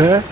है।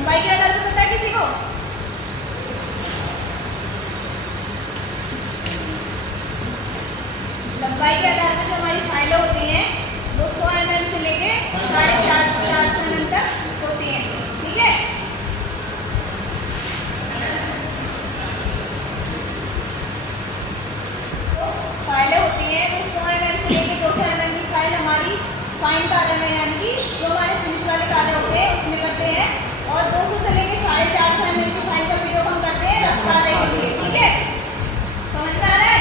लंबाई के आधार पे पता है किसी को? लंबाई के आधार पर जो हमारी फाइलें होती हैं वो 100 mm से लेके 450 mm तक होती हैं, ठीक है। तो फाइलें होती हैं तो 100 mm से लेके 200 mm की फाइल हमारी फाइन कार्य में, यानी कि जो हमारे फिनिश वाले कार्य होते हैं उसमें करते हैं, और 200 से लेके 450 mm की फाइल का प्रयोग हम करते हैं रफ कार्य के लिए, ठीक है। समझ में आ रहा है?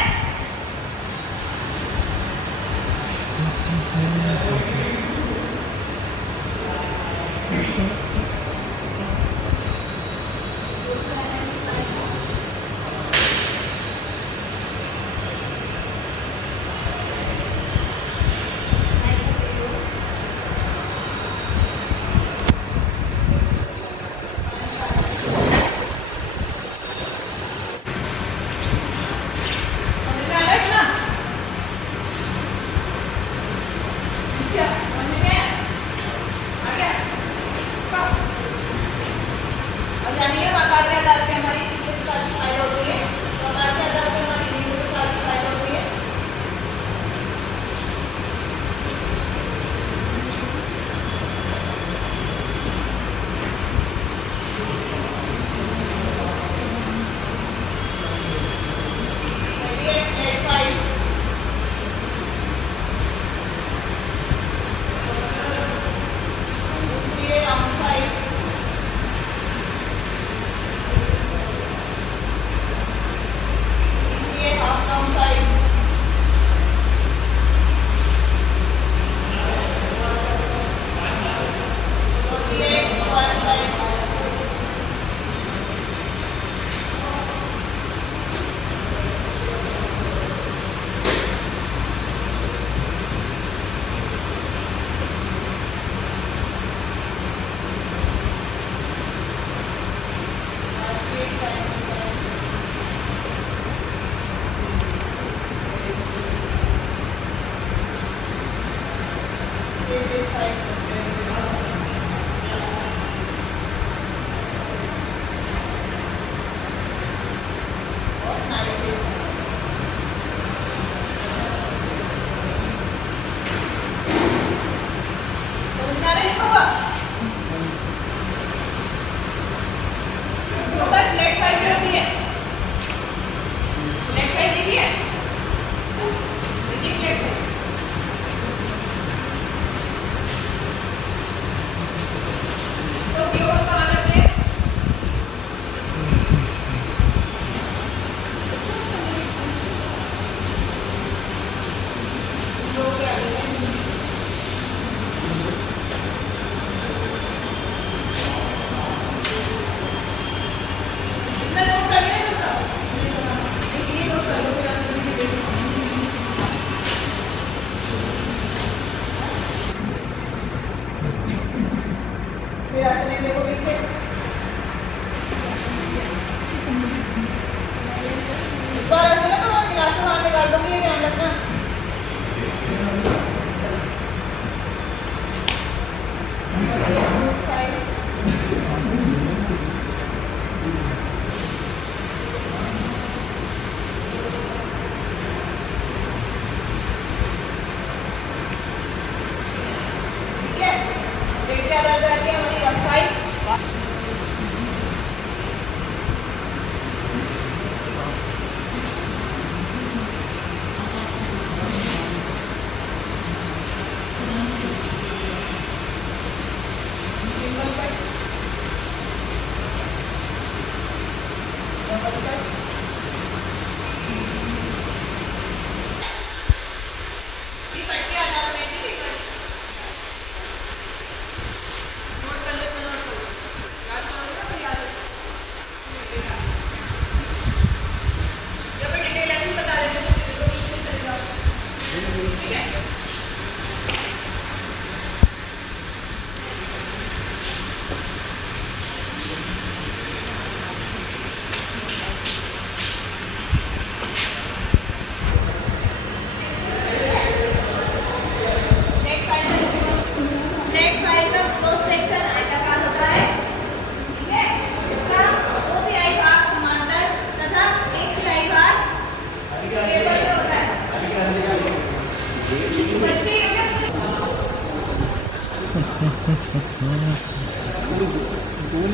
क्या हमारी रफ फाइल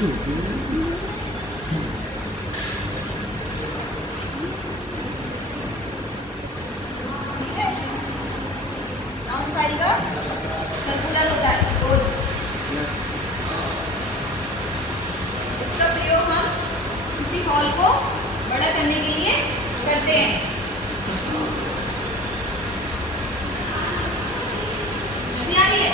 ठीक है। राउंड फाइल का सर्कुलर होता है, गोल। इसका प्रयोग हम किसी हॉल को बड़ा करने के लिए करते हैं। समझ आ रही है?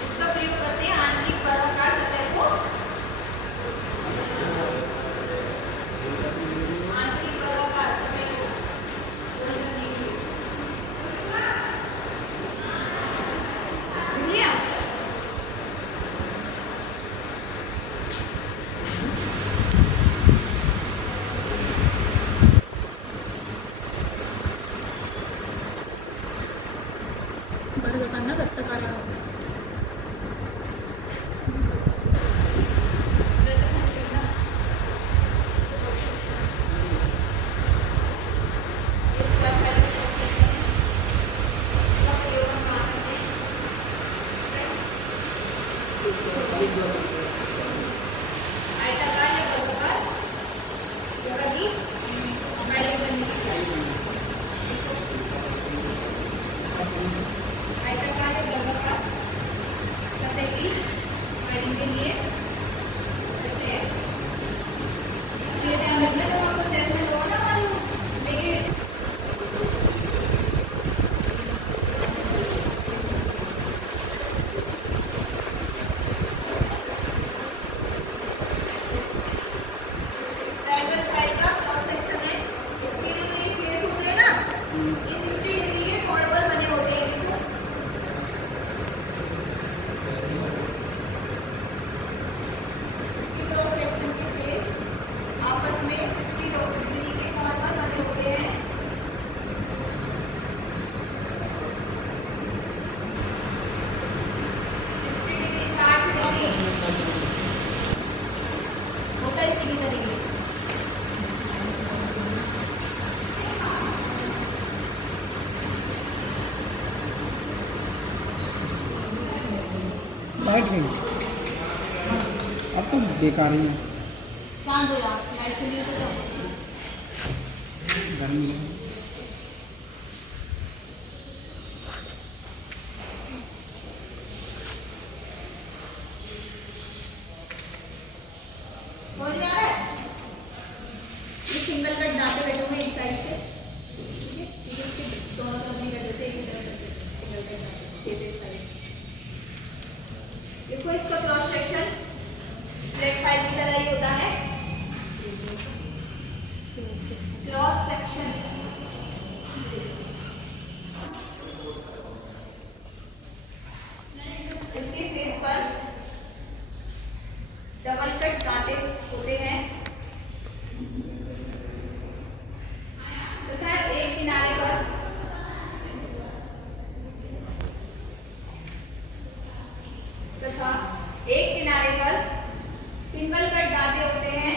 इसका प्रयोग करते हैं आंतरिक वर्गाकार सतह को, आंतरिक वर्गाकार सतह को पूर्ण करने के लिए। लिख लिया? वर्गकांना वृत्तकारा लाइट गई, अब तो बेकार ही है, शांत हो जाओ, लाइट चलिए तो गर्मी है। समझ में आ रहा है? ये सिंगल कट दांते बैठे हुए एक साइड से, ठीक है? इसके दोनों तरफ नहीं कट देते, एक ही तरफ कट देते, सिंगल कट दांते इस साइड। देखो इसका क्रॉस सेक्शन फ्लैट फाइल की तरह ही होता है। क्रॉस सेक्शन इसके फेस पर डबल कट कांटे होते हैं तथा एक किनारे पर सिंगल कट दांते होते हैं।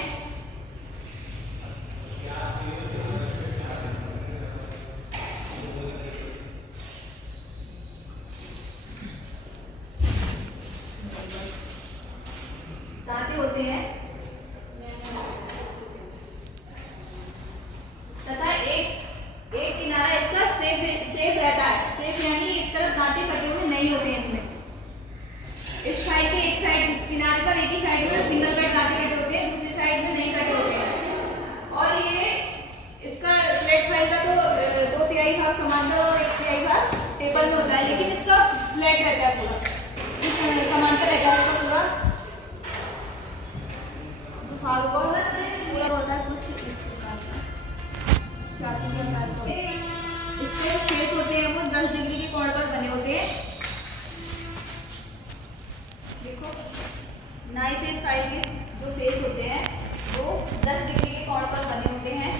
दांते होते हैं तथा एक किनारा इसका सेफ रहता है। सेफ यानी एक तरफ दांते कटे हुए नहीं होते हैं इसमें। इस फाइल के एक साइड किनारे पर एक ही साइड में सिंगल कट दांते कटे होते हैं, दूसरी साइड में नहीं कटे होते हैं। और ये इसका फ्लैट फाइल का तो 2/3 भाग समांतर और 1/3 भाग टेबल में होता है, लेकिन इसका फ्लैट रहता है पूरा, समांतर रहता है इसका पूरा भाग पूरा होता है कुछ चाकू के आकार का। इसके फेस होते हैं वो 10 डिग्री के कोण पर बने होते हैं। देखो नाइफ फेस फाइल के जो फेस होते हैं वो 10 डिग्री के कोण पर बने होते हैं।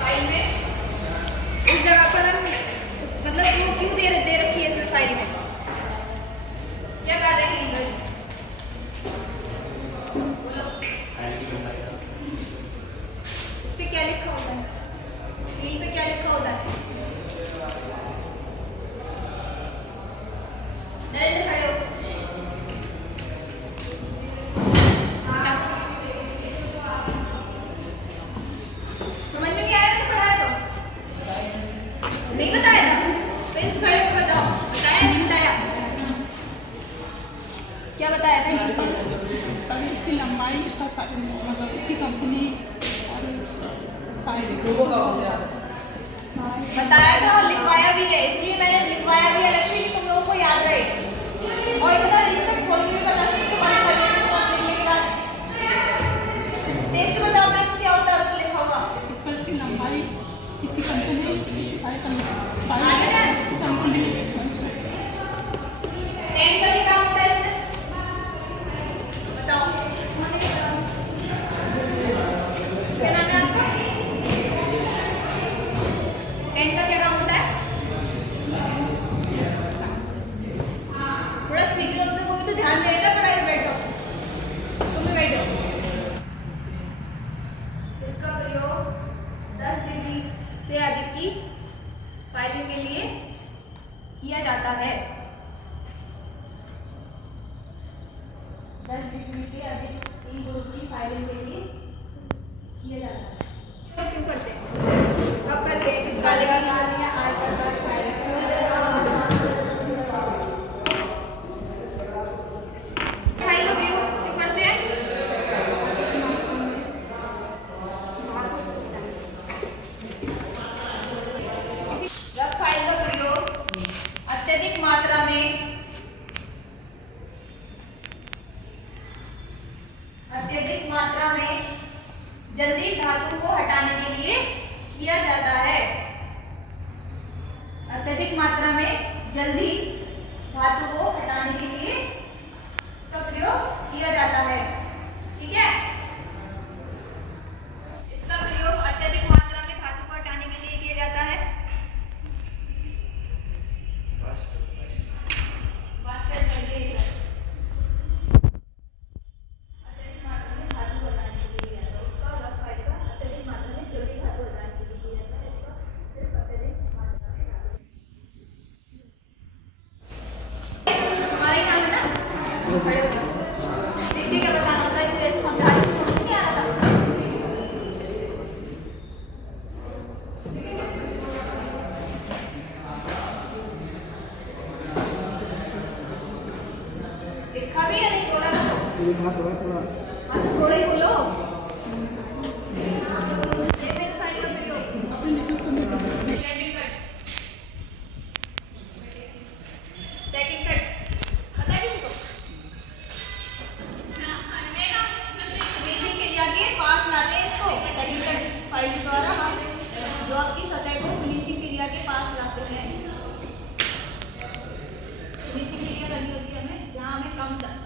फाइल में इस जगह पर हम मतलब प्रिंस खड़े होकर बताओ, बताया नहीं बताया? क्या बताया था इसका? सभी इसकी लंबाई, इसका मतलब इसकी कंपनी और साइज बताया था और लिखवाया भी है, इसलिए मैंने लिखवाया भी अलग से कि तुम लोगों को याद रहे। और इतना रिस्पेक्ट खोल के भी बता सकते हो बात करने के बाद, लिखने के बाद। देश को बताओ प्रिंस क्या होता है उसको लिखा हुआ। इस पर इसकी लंबाई, इसकी कंपनी, आगे ना? कंपनी 10 का क्या काम होता है इसमें? बताओ। क्या नाम है आपका? 10 का क्या काम होता है? थोड़ा सीख लो, तो कोई तो ध्यान देगा, पढ़ाई में बैठो, तुम भी बैठो। इसका प्रयोग 10 डिग्री से अधिक की फाइलिंग के लिए किया जाता है। 10 डिग्री से अधिक की बोर्ड की फाइलिंग के लिए किया जाता है। क्यों करते हैं? कब करते हैं? किस कार्य का कार्य या आय का कार्य फाइलिंग? फाइल का प्रयोग क्यों करते हैं? रफ फाइल का प्रयोग अत्यधिक मात्रा में जल्दी धातु को हटाने के लिए किया जाता है। अत्यधिक मात्रा में जल्दी धातु को हटाने के लिए इसका प्रयोग किया जाता है। ठीक है, इसका प्रयोग अत्यधिक मात्रा में धातु को हटाने के लिए किया जाता है। देखिए क्या बताना होता है, समझा नहीं आ रहा था। लिखा भी है नहीं, बोला ना थोड़ा थोड़ा ही बोलो।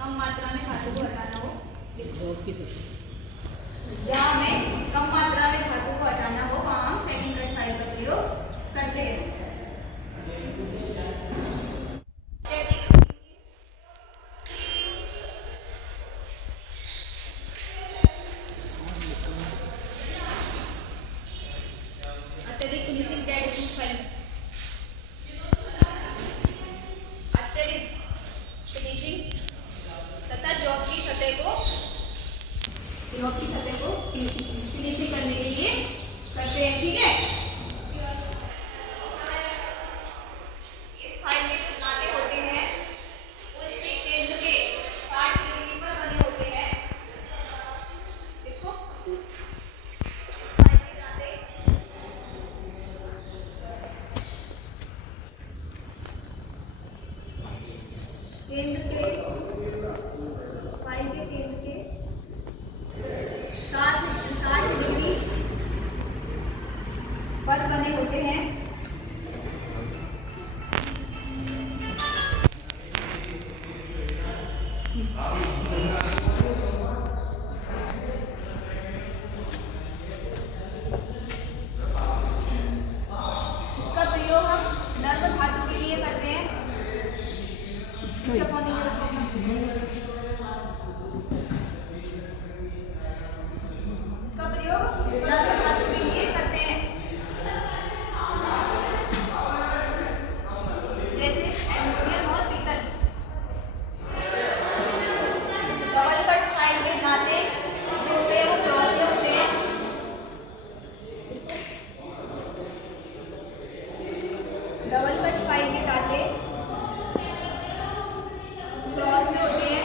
कम मात्रा में धातु को हटाना हो, जहाँ हमें कम मात्रा में धातु को हटाना हो वहाँ हम सेकंड कट फाइल का प्रयोग करते हैं। अत्यधिक फिनिशिंग डेड फाइल, अत्यधिक फिनिशिंग तथा जॉब की सतह को फिनिशिंग करने के लिए करते हैं। ठीक है, इस फाइल में जो नाते होते हैं वो इसके केंद्र के 60 डिग्री पर बने होते हैं। देखो फाइल के नाते केंद्र के फाइल के केंद्र के 60 डिग्री पर बने होते हैं। इसका प्रयोग हम नर्म धातु के लिए करते हैं। इसका प्रयोग नर्म धातु के लिए करते हैं, जैसे एल्युमिनियम और पीतल। डबल कट फाइल के नाते जो होते हैं वो क्रॉस के होते हैं। डबल कट फाइल के कांटे क्रॉस में होते हैं।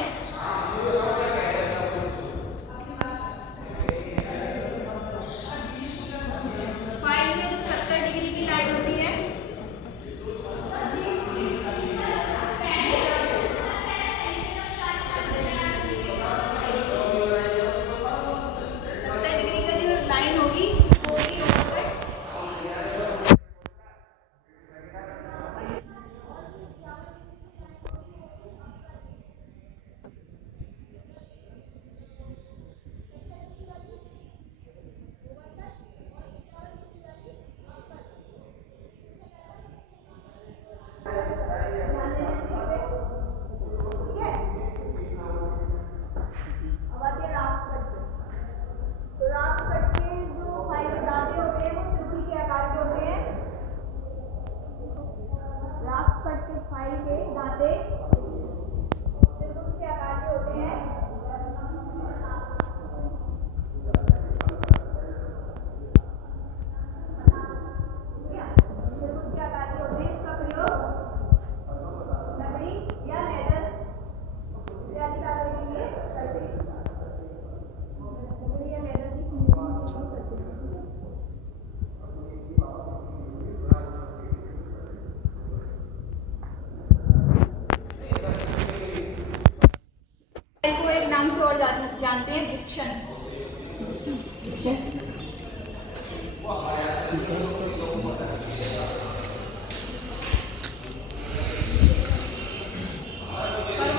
फाइल में जो 70 डिग्री की लाइन होती है, 70 डिग्री का जो लाइन होगी वो होगी ओवरकट। अब आते हैं राफ्ट कट पे। तो राफ्ट कट के जो फाइल के दांते होते हैं वो त्रिभुज के आकार के होते हैं। राफ्ट कट के फाइल के दांते त्रिभुज के आकार के होते हैं। त्रिभुज के आकार के होते हैं। इसका प्रयोग लकड़ी या लेदर इत्यादि कार्यों के लिए करते हैं। लकड़ी या लेदर की फिनिशिंग के लिए करते हैं। को एक नाम से और जानते हैं, विक्शन। इसको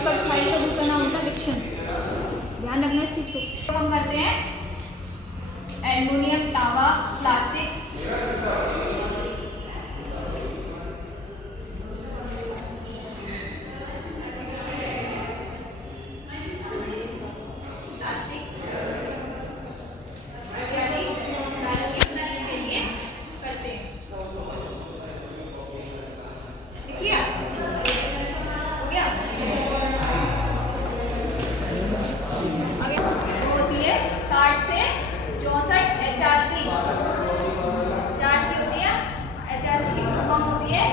पर फाइल का दूसरा नाम होता है विक्शन। ध्यान रखना इस चीज को। तो हम करते हैं एल्युमिनियम, तांबा, प्लास्टिक, इत्यादि कार्यों के लिए करते हैं। देखिए हो गया। आगे वो होती है 60 से 64 HRC। HRC होती है, HRC की फुल फॉर्म होती है